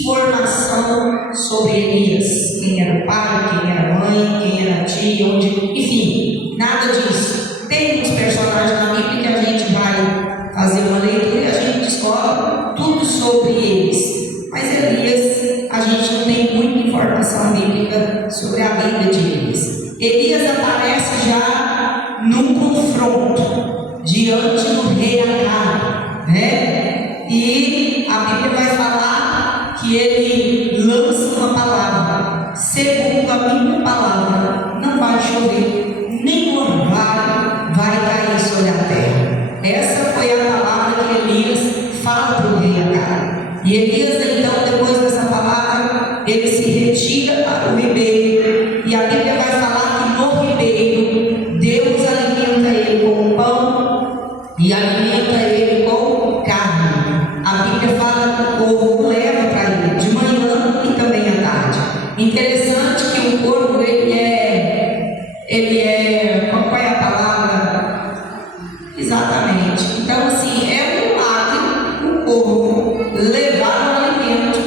informação sobre Elias, quem era o pai, quem era a mãe, quem era a tia, onde, enfim, nada disso. Tem uns personagens na Bíblia que a gente vai fazer uma leitura e a gente descobre tudo sobre eles. Mas Elias, a gente não tem muita informação bíblica sobre a vida de Elias. Elias aparece já num confronto diante do rei Acabe, né? E a Bíblia vai falar que ele lança uma palavra: segundo a minha palavra, não vai chover, nem orvalho vai cair sobre a terra. Essa foi a palavra que Elias fala para o rei Acabe. E Elias, então, depois dessa palavra, ele se retira para o ribeiro, e a Bíblia vai falar que no ribeiro Deus alimenta ele com pão e alimenta ele com carne. A Bíblia fala que o corvo leva para ele de manhã e também à tarde. Interessante que o corvo ele é, qual é a palavra? Exatamente. Então, assim, é um milagre o corvo levar o alimento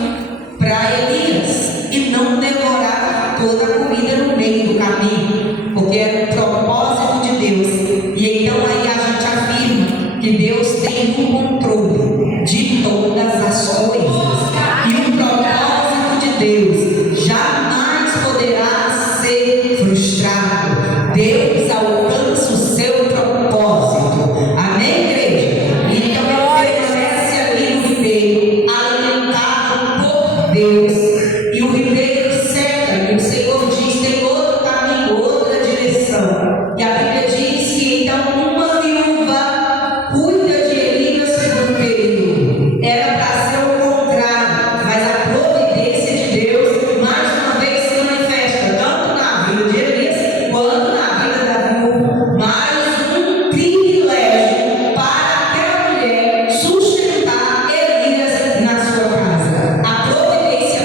para Elias e não devorar toda a comida no meio do caminho, porque era o propósito de Deus. E então aí a gente afirma que Deus tem o controle de todas as coisas, e o propósito de Deus jamais poderá ser frustrado. Deus alcança o seu propósito. Amém, igreja? Então ele permanece ali no ribeiro, alimentado por Deus, e o ribeiro seca, e o Senhor diz: tem outro caminho, outra direção. E a Bíblia diz que então uma viúva cuida de Elias por um período. Era para ser o contrário, mas a providência de Deus mais uma vez se manifesta, tanto na vida de Elias quanto na vida da viúva. Mais um privilégio para aquela mulher sustentar Elias na sua casa. A providência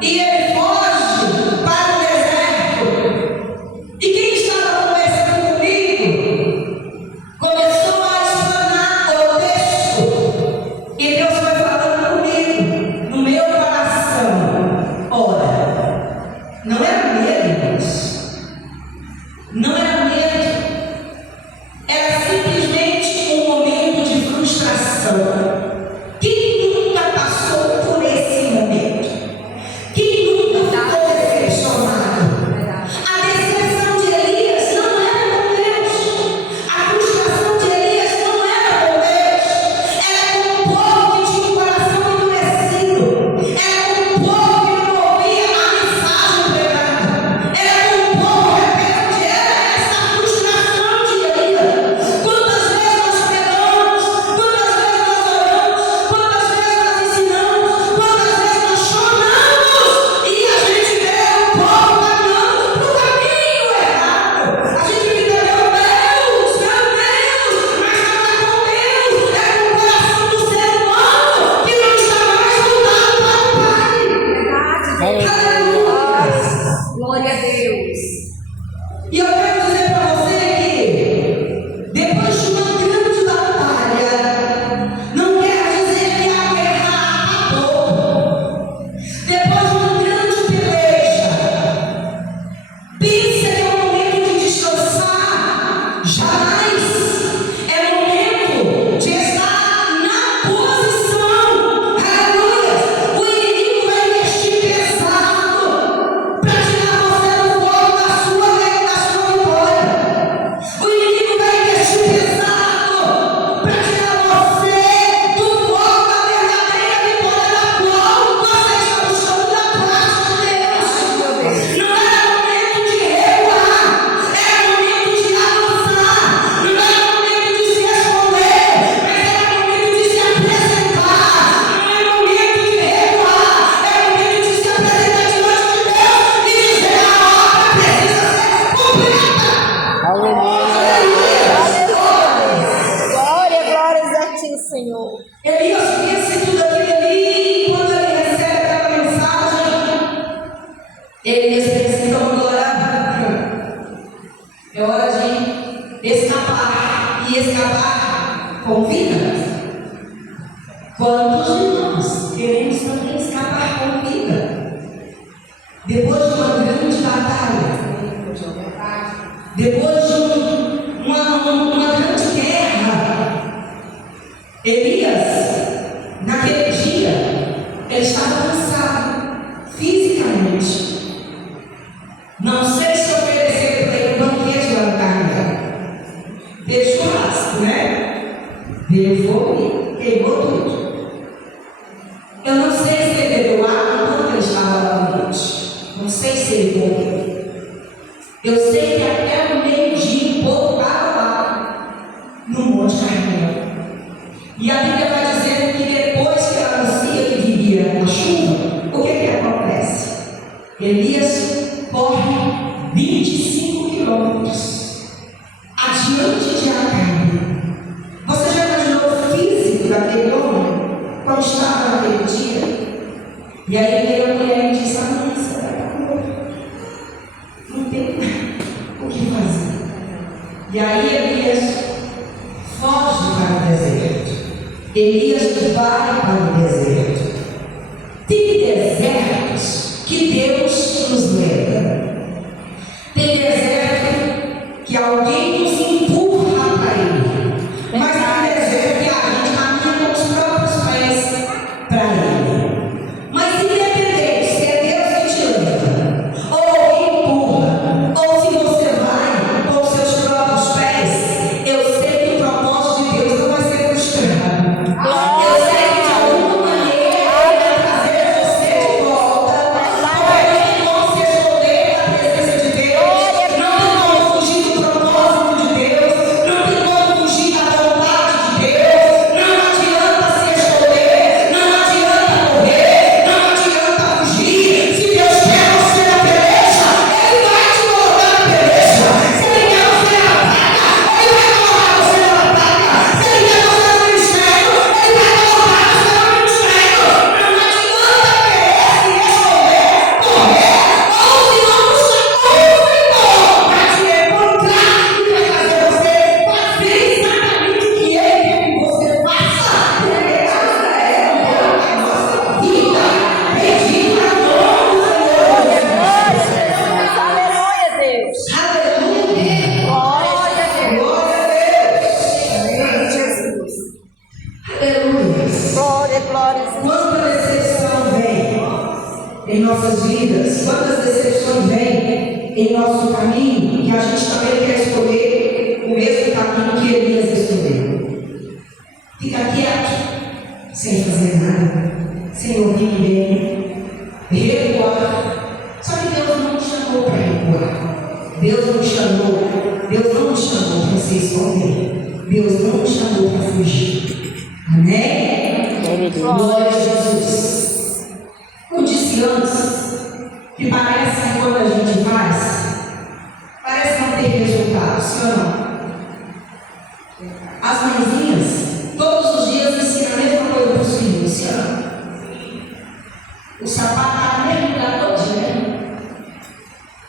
e ele foge para o deserto. E quem estava conversando comigo começou a explanar o texto, e Deus foi falando comigo no meu coração. Ora, não era medo, irmãos. Não era medo. Era simplesmente um momento de frustração. Quem nunca passou por esse momento? Quem nunca ficou decepcionado? A decepção de Elias não era com Deus. A frustração de Elias não era com Deus. Era com um povo que tinha um coração endurecido. Era com um povo que não ouvia a mensagem pregada. Era com um povo rebelde. Era essa frustração de Elias. Quantas vezes nós pregamos, quantas vezes nós oramos, quantas vezes nós ensinamos, quantas vezes nós choramos e a gente vê o povo caminhando para o caminho errado. A gente fica, meu Deus, mas não é com Deus, é com o coração do ser humano que não está mais voltado para o Pai. Aleluia. Glória a Deus. E eu quero dizer para você que depois de uma grande batalha, não quer dizer que a guerra acabou. Depois de uma grande peleja, pense que é o momento de descansar. Jamais é momento de estar na posição. Aleluia! O inimigo vai investir pesado para tirar você do fogo da sua vitória. O inimigo vai investir pesado para tirar você do fogo da verdadeira vitória da qual você está buscando da parte de Deus. Não era momento de recuar, era momento de avançar. Não era momento de se esconder, mas era momento de se apresentar. Não é momento de recuar, é momento de se apresentar diante de Deus e dizer: a obra precisa ser completa. Glórias a ti, Senhor. Elias disse tudo aquilo ali, e quando ele recebe aquela mensagem, Elias pensa: então agora é hora de escapar, e escapar com vida. Quantos de nós queremos também escapar com vida? Depois de uma grande batalha, depois de uma grande guerra, Elias, naquele dia, ele estava cansado fisicamente. Não sei se ofereceram para ele um banquete lá no carne. Fez churrasco, né? Veio fogo e queimou tudo. Eu não sei se ele bebeu água enquanto ele estava lá à noite. Não sei se ele morreu. Eu sei que até o meio-dia um pouco estava lá no Monte Carmelo. E a Bíblia vai dizer que depois que ela anuncia que viria a chuva, o que acontece? Elias corre 25 quilômetros adiante de Acabe. Você já imaginou o físico daquele homem quando estava naquele dia? E aí veio a mulher e disse: não, você vai para morrer. Não tem o que fazer. E aí Elias foge para o deserto. Elias vai para o deserto. Tem desertos que Deus nos leva. em nossas vidas, quantas decepções vêm em nosso caminho, que a gente também quer escolher o mesmo caminho que Elias escolheu. Fica quieto, sem fazer nada, sem ouvir ninguém, recuar. Só que Deus não nos chamou para recuar. Deus não nos chamou para se esconder. Deus não nos chamou para fugir. Amém? Glória a Jesus. Eu disse antes que parece que quando a gente faz, parece não ter resultado, sim ou não? As mãezinhas, todos os dias ensinam a mesma coisa para os filhos, sim ou não? O sapato está no mesmo lugar todo dia.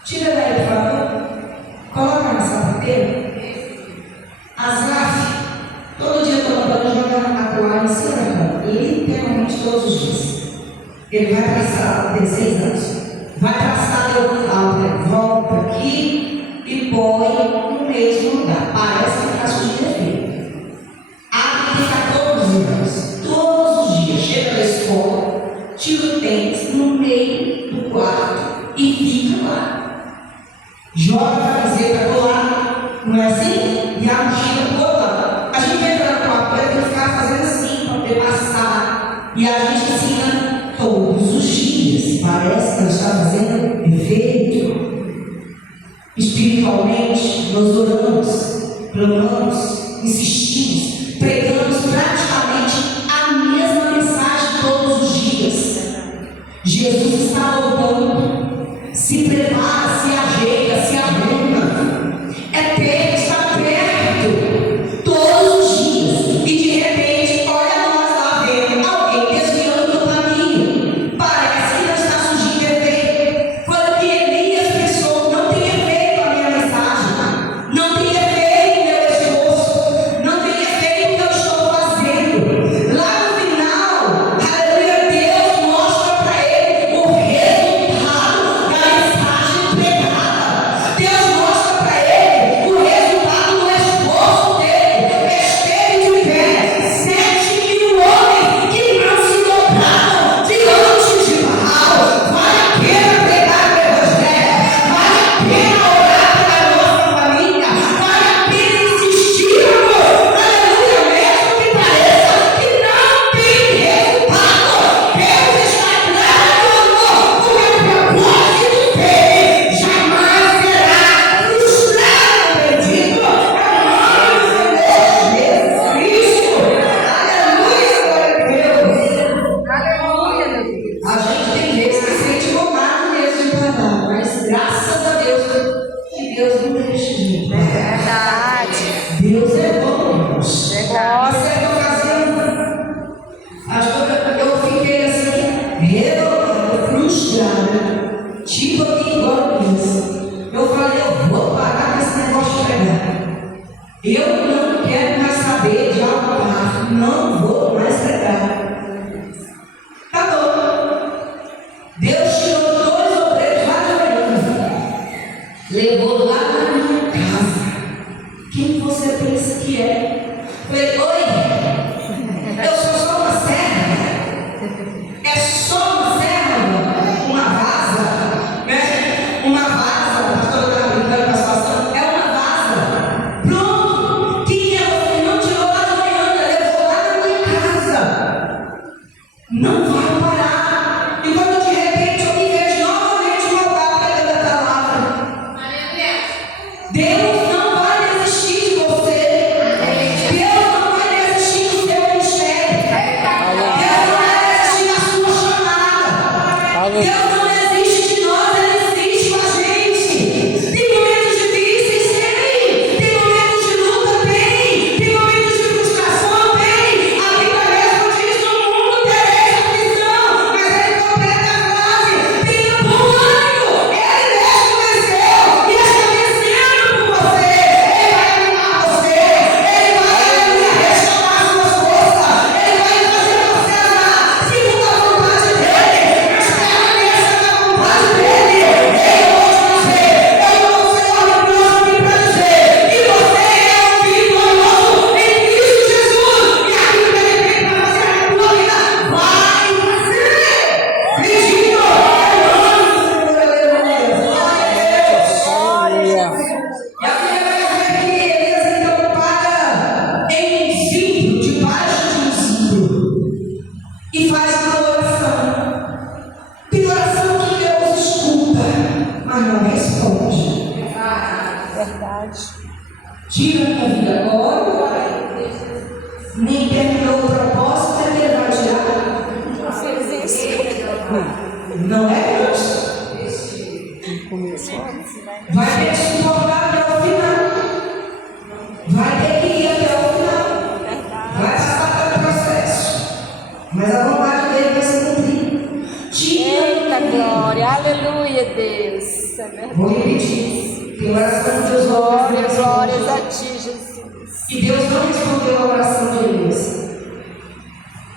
Tira daí, por favor. Coloca na sapateira. Azaf, todo dia toma banho, joga a toalha em cima da cama. Literalmente todos os dias. Ele vai para a sala, tem 6 anos. Vai para a sala, eu falo, volta aqui e põe no mesmo lugar. Parece que está sujo de defeito. Abre e fica todos os anos. Todos os dias. Chega da escola, tira o tênis no meio do quarto e fica lá. Joga a camiseta do lado, não é assim? E a mochila do outro lado. A gente entra no quarto, vai ter que ficar fazendo assim para poder passar. E a gente ensina todos os dias. Parece que nós estamos fazendo efeito. Espiritualmente, nós oramos, clamamos, insistimos, pregamos praticamente a mesma mensagem todos os dias. Jesus está voltando. Se prepara, se ajeita, se arruma. É perto, está perto. Todos os dias. E de repente, olha nós lá vendo alguém desviando do caminho. Parece que não está surgindo efeito. Quando que Elias pensou, não tem efeito a minha mensagem. Não tem efeito o meu esforço. Não tem efeito o que eu estou fazendo. Lá no final, aleluia, Deus mostra para ele o resultado da mensagem pregada. Deus mostra para ele o resultado do esforço dele. Esteve de pé 7.000 homens que não se dobraram diante de Baal. Vale a pena pregar o Evangelho. Vale a pena orar pela nossa família. Vale a pena insistirmos. Aleluia, mesmo que pareça que não tem resultado. Deus está grande, porque o propósito dele jamais será frustrado, bendito. Jesus Cristo. Aleluia, glória a Deus. Aleluia, meu Deus. A gente tem vezes que se sente roubado mesmo de pagar, mas graças a Deus que Deus não deixa de gente. Verdade. Deus é bom, irmãos. Verdade. Você está fazendo. Acho que eu fiquei assim, revoltada, frustrada, tipo aqui igual isso. Eu falei, eu vou parar com esse negócio de pregar. Eu não quero mais saber de altar, não vou mais pregar. Acabou. Deus tirou 2 obreiros lá de Goiânia, levou lá na minha casa. Quem você pensa que é? Falei, oi, eu sou só uma serva. É só uma serva, uma vaza, né? Uma vaza, a pastora estava brincando com a situação, é uma vaza. Pronto, quem é você? Não tirou lá de Goiânia, levou lá na minha casa. Não vai parar. E quando de repente eu me vejo novamente no altar pregando a palavra. mas não responde. Verdade. Tira a minha vida agora, nem terminou o propósito, até que ele vai tirar. Não fez isso. Não é Deus. Começou. Vai ter que suportar até o final. Vai ter que ir até o final. Vai passar pelo processo. Mas a vontade dele vai se cumprir. Tira Eita glória, aleluia, Deus. É verdade. Vou repetir. Tem oração de Deus. Glória, glórias a ti, Jesus. E Deus não respondeu a oração de Elias.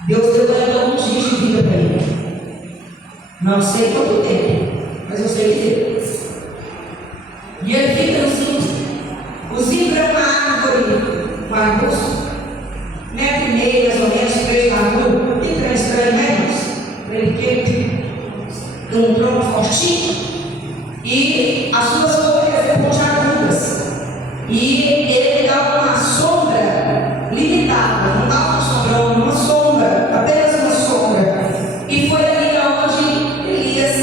Deus deu ainda uns dias de vida para ele. Não sei quanto tempo, mas eu sei que deu. E ele fica no zimbro. O zimbro é uma árvore, um arbusto, 1,5 m mais ou menos, 3 largura. Fica estranho, né, irmãos? Ele tem um tronco fortinho e as suas folhas são pontiagudas. E ele dá uma sombra limitada, não dá uma sombra, uma sombra, apenas uma sombra. E foi ali onde Elias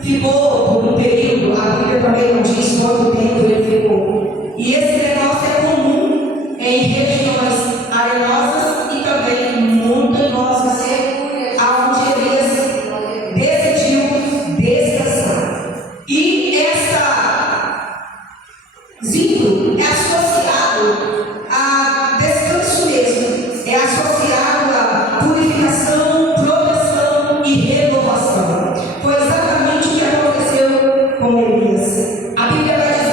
ficou por um período. A Bíblia também não diz quanto tempo ele ficou. E esse negócio é comum em regiões arenosas e também montanhosas, onde Elias decidiu descansar. E essa zimbro é associado a descanso mesmo, é associado a purificação, proteção e renovação. Foi exatamente o que aconteceu com Elias. A Bíblia vai dizer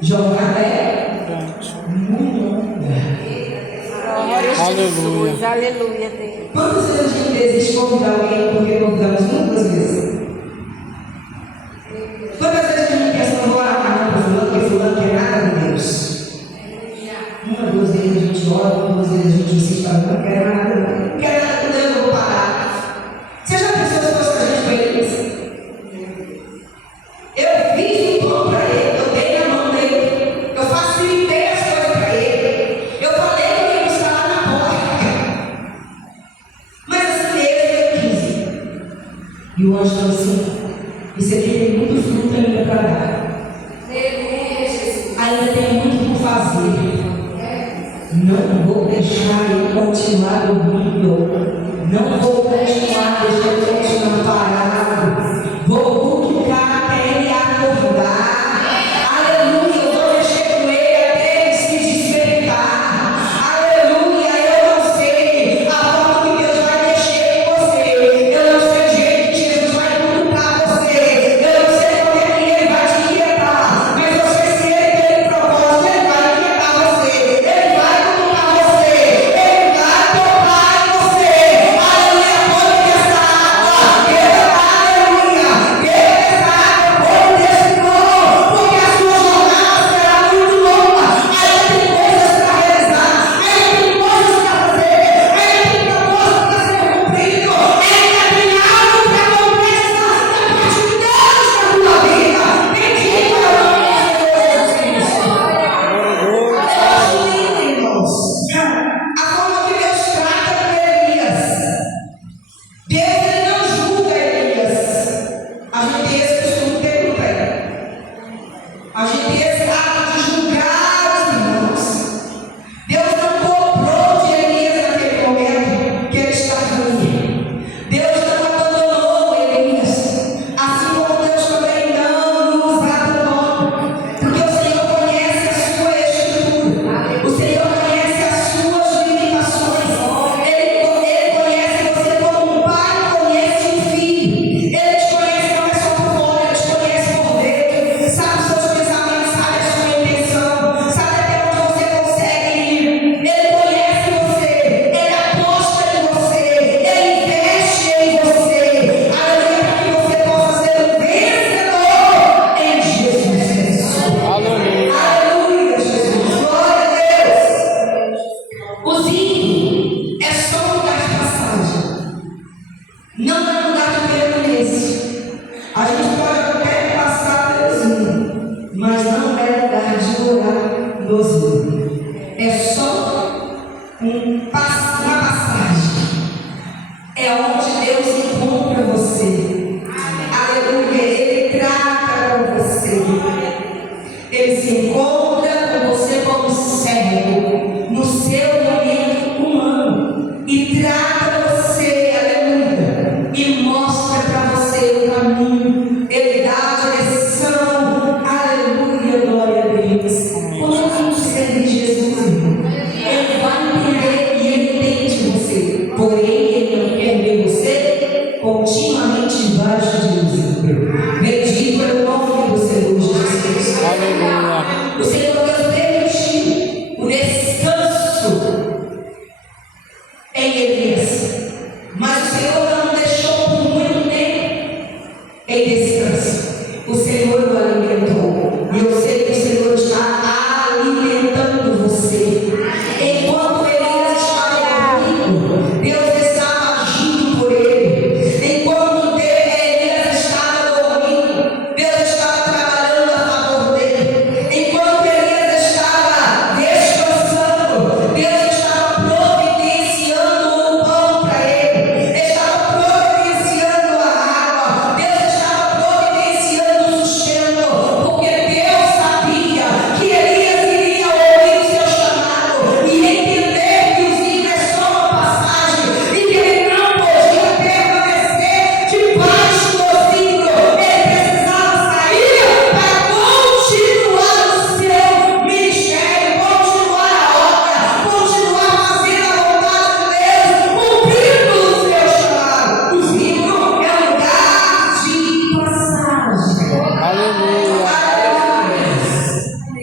jornada é longa. Glória a Aleluia. Jesus. Aleluia, Deus. Quantas vezes a gente desiste convidar alguém porque convidamos muitas vezes? Quantas vezes a gente pensa, não vou orar para fulano, porque fulano quer nada de Deus? Uma, duas vezes a gente ora, uma, duas vezes a gente insiste, fala, não quero nada, não quero nada com Deus, eu vou parar. Você já pensou se fosse a gente para eles? Eu fiz um pão para ele, eu dei na mão dele, eu facilitei as coisas para ele, eu falei que ele ia buscar lá na porta. Mas assim mesmo eu quis. E o anjo falou assim: isso aqui tem muito fruto ainda para dar. Ainda tem muito por fazer. Não vou deixar ele continuar dormindo. Não vou deixar ele continuar parado. Vou cutucar até ele acordar. Aleluia, eu vou mexer com ele até ele se despertar. Aleluia, eu não sei a forma que Deus vai mexer com você. Eu não sei o jeito que Jesus vai cutucar você. Eu não sei como é que ele vai te inquietar. Mas eu sei se ele tem propósito, ele vai inquietar você. Ele vai cutucar você. Ele vai tocar em você. Aleluia, põe essa água. Aleluia, essa água, põe desse fogo. Porque a sua jornada será muito longa. Ainda tem coisas para realizar. Ainda tem coisas para fazer. Ainda tem propósito para ser cumprido. Ainda tem algo para conquistar da parte de Deus na tua vida. Bendito é o nome de Jesus. Irmãos, a forma que Deus trata com Elias. Deus ele não julga Elias. A gente tem esse costume ter no pé. A gente tem esse hábito de julgar os irmãos. Deus não cobrou de Elias naquele momento que ele estava ruim. Deus não abandonou Elias. Assim como Deus também não nos abandonou. Porque o Senhor conhece a sua estrutura. O Senhor conhece as suas limitações. Ele conhece você como um pai conhece um filho. Ele te conhece não é só por fora, ele te conhece por dentro. Sabe os seus pensamentos, sabe a sua intenção, sabe até onde você consegue ir. Ele conhece você, ele aposta em você, ele investe em você. Aleluia, para que você possa ser um vencedor em Jesus Cristo. Aleluia. Aleluia, Jesus. Glória a Deus. Os ímpios é só um lugar de passagem. Não é um lugar de permanência. A gente pode até passar pelos ímpios, mas não é lugar de morar nos ímpios. É só uma passagem. É onde Deus encontra você. Aleluia. Ele trata com você. Ele se encontra com você como servo, no seu momento humano, e trata você, aleluia, e mostra para você o caminho. Ele dá a direção, aleluia, glória a Deus. Quando a gente serve Jesus, irmão, ele vai entender e ele entende você, porém ele não quer ver você continuamente debaixo de um. Bendito é o nome do Senhor Jesus. Aleluia. O Senhor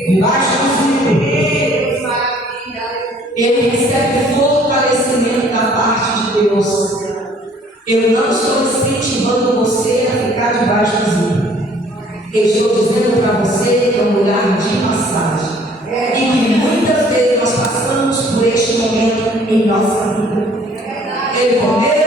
Debaixo dos líderes, ele recebe fortalecimento da parte de Deus. Eu não estou incentivando você a ficar debaixo dos líderes. Eu estou dizendo para você que é um lugar de passagem. E que muitas vezes nós passamos por este momento em nossa vida. Ele começa